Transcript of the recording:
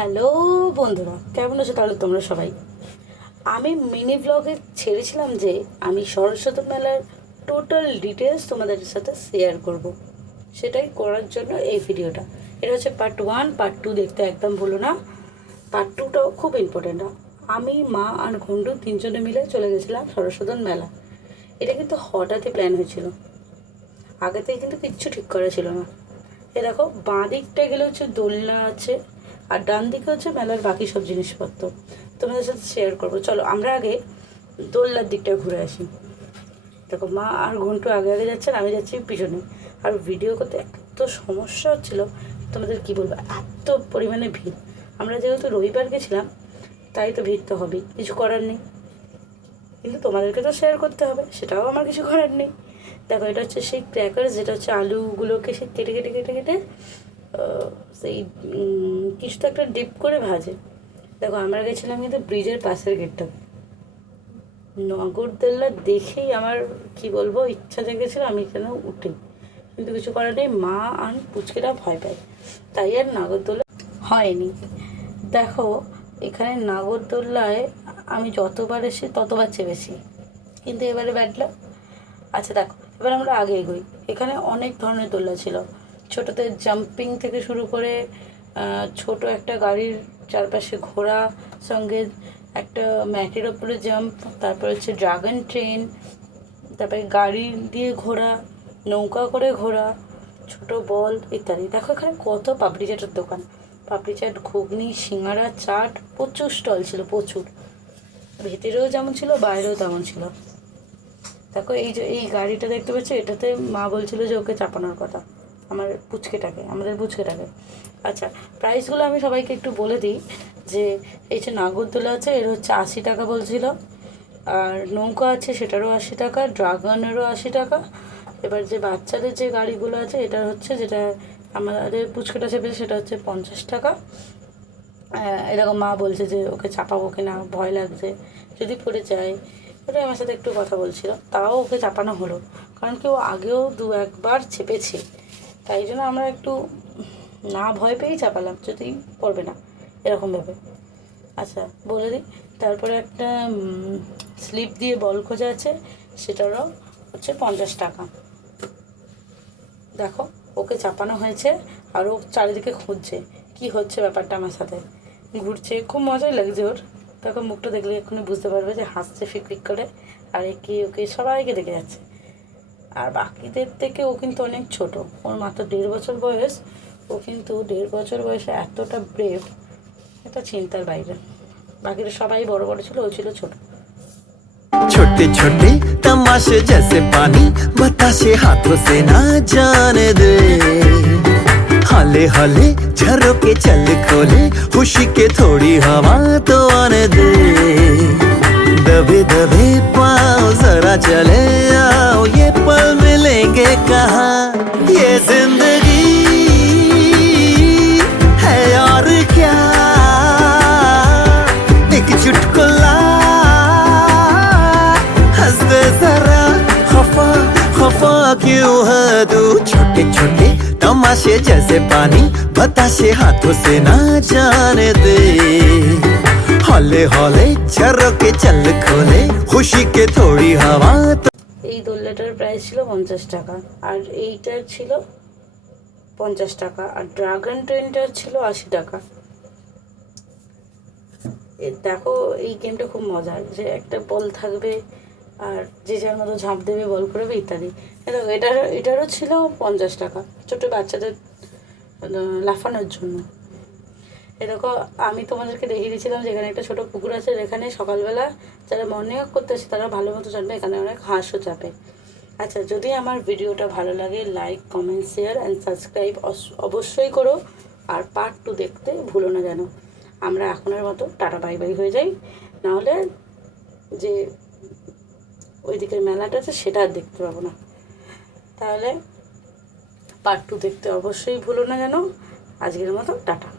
Hello বন্ধুরা, কেমন আছো তাহলে তোমরা সবাই? আমি মিনি ব্লগে ছেড়েছিলাম যে আমি সরস্বতী মেলার টোটাল ডিটেলস তোমাদের সাথে শেয়ার করব। সেটাই করার জন্য এই ভিডিওটা। এটা হচ্ছে পার্ট 1। পার্ট 2 দেখতে একদম ভুলো না। পার্ট 2টাও খুব ইম্পর্টেন্ট। আমি, মা আর ঘন্টু তিনজনে মিলে চলে গেছিলাম সরস্বতী মেলা। এটা কিন্তু হঠাৎই প্ল্যান হয়েছিল, আগে থেকে কিন্তু কিচ্ছু ঠিক করা ছিল না। এ দেখো, বাঁ দিকটা গেলে হচ্ছে দোলনা আছে, আর ডান দিকে হচ্ছে মেলার বাকি সব জিনিসপত্র তোমাদের সাথে শেয়ার করবো। চলো আমরা আগে দোলনার দিকটা ঘুরে আসি। দেখো, মা আর ঘন্টু আগে আগে যাচ্ছেন, আমি যাচ্ছি পিছনে। আর ভিডিও করতে এত সমস্যা হচ্ছিল, তোমাদের কি বলবো, এত পরিমাণে ভিড়। আমরা যেহেতু রবিবার গেছিলাম, তাই তো ভিড় তো হবেই, কিছু করার নেই। কিন্তু তোমাদেরকে তো শেয়ার করতে হবে, সেটাও আমার কিছু করার নেই। দেখো, এটা হচ্ছে সেই ক্র্যাকার্স, যেটা হচ্ছে আলুগুলোকে সে কেটে কেটে কেটে কেটে সেই কিছু তো একটা ডিপ করে ভাজে। দেখো, আমরা গেছিলাম কিন্তু ব্রিজের পাশের গেটটা। নগরদোল্লা দেখেই আমার কি বলবো ইচ্ছা জেগেছিল আমি যেন উঠি, কিন্তু কিছু করার নেই। মা আর পুচকেরা ভয় পায়, তাই আর নাগরদোল্লা হয়নি। দেখো, এখানে নাগরদোল্লায় আমি যতবার এসে ততবার চেপেছি, কিন্তু এবারে ব্যাডলাম। আচ্ছা দেখো, এবার আমরা আগে এগোই। এখানে অনেক ধরনের দোলনা ছিল, ছোটোতে জাম্পিং থেকে শুরু করে ছোট একটা গাড়ির চারপাশে ঘোড়া, সঙ্গে একটা ম্যাটের ওপরে জাম্প, তারপর হচ্ছে ড্রাগন ট্রেন, তারপরে গাড়ি দিয়ে ঘোরা, নৌকা করে ঘোরা, ছোট বল ইত্যাদি। দেখো, এখানে কত পাপড়ি চাটের দোকান, পাপড়ি চাট, ঘুগনি, সিঙ্গারা, চাট, প্রচুর স্টল ছিল, প্রচুর। ভেতরেও যেমন ছিল, বাইরেও তেমন ছিল। দেখো, এই যে এই গাড়িটা দেখতে পাচ্ছ, এটাতে মা বলছিল যে ওকে চাপানোর কথা, আমাদের পুচকেটাকে। আচ্ছা, প্রাইসগুলো আমি সবাইকে একটু বলে দিই। যে এই যে নাগরদোলা আছে, এর হচ্ছে 80 টাকা বলছিল। আর নৌকা আছে, সেটারও 80 টাকা, ড্রাগনেরও 80 টাকা। এবার যে বাচ্চাদের যে গাড়িগুলো আছে, এটা হচ্ছে যেটা আমাদের পুচকেটা চেপেছে, সেটা হচ্ছে 50 টাকা। এরকম মা বলছে যে ওকে চাপাবো কিনা, ভয় লাগছে যদি পড়ে যায়। ওটা আমার সাথে একটু কথা বলছিল, তাও ওকে চাপানো হলো, কারণ কি ও আগেও 2-1বার চেপেছে। তাই জন্য আমরা একটু না ভয় পেয়েই চাপালাম, যদি পড়বে না এরকম ভেবে। আচ্ছা, বলে দিই, তারপরে একটা স্লিপ দিয়ে বল খোঁজা আছে, সেটারও হচ্ছে 50 টাকা। দেখো, ওকে চাপানো হয়েছে, আর ও চারিদিকে খুঁজছে কি হচ্ছে ব্যাপারটা, আমার সাথে ঘুরছে, খুব মজাই লাগছে ওর। তখন মুখটা দেখলে এক্ষুনি বুঝতে পারবে যে হাসছে ফিক করে, আর একে ওকে সবাইকে দেখে যাচ্ছে। আর বাকিদের থেকে ও কিন্তু অনেক ছোট, ওর মাত্র 1.5 বছর বয়স। ও কিন্তু 1.5 বছর বয়সে এতটা ব্রেভ, এটা চিন্তার বাইরে। বাকিরা সবাই বড় বড় ছিল, ও ছিল ছোট। छोटे छोटे तमाशे जैसे पानी बताशे हाथों से ना जाने दे, हले हले झरोके चल खोले खुशी के थोड़ी हवा तो आने दे, दबे दबे पाँव जरा चले आओ ये पल मिलेंगे कहाँ, ये जिंदगी है और क्या, एक चुटकुला जरा खफा खफा क्यों है तू, छोटे छोटे तमाशे जैसे पानी बताशे हाथों से ना जाने दे, हौले हौले झरोके चल खोले खुशी के थोड़ी हवा तो। এই দোলনাটার প্রাইস ছিল 50 টাকা, আর এইটার ছিল 50 টাকা, আর ড্রাগন ট্রেনটার ছিল 80 টাকা। দেখো, এই গেমটা খুব মজার, যে একটা বল থাকবে, আর যে যার মতো ঝাঁপ দেবে, বল করবে ইত্যাদি। দেখো, এটারও ছিল 50 টাকা, ছোটো বাচ্চাদের লাফানোর জন্য। দেখো, আমি তোমাদেরকে দেখিয়ে দিয়েছিলাম যে এখানে একটা ছোটো পুকুর আছে, যেখানে সকালবেলা যারা মর্নিং ওয়াক করতে আসে তারা ভালো মতো জানবে, এখানে অনেক হাঁসও চাপে। আচ্ছা, যদি আমার ভিডিওটা ভালো লাগে, like, comment, share and subscribe অবশ্যই করো। আর পার্ট 2 দেখতে ভুলো না যেন। আমরা এখনের মতো টাটা বাই বাই হয়ে যাই, নাহলে যে ওই দিকের মেলাটা আছে সেটা আর দেখতে পাবো না। তাহলে পার্ট 2 দেখতে অবশ্যই ভুলো না যেন। আজকের মতো টাটা।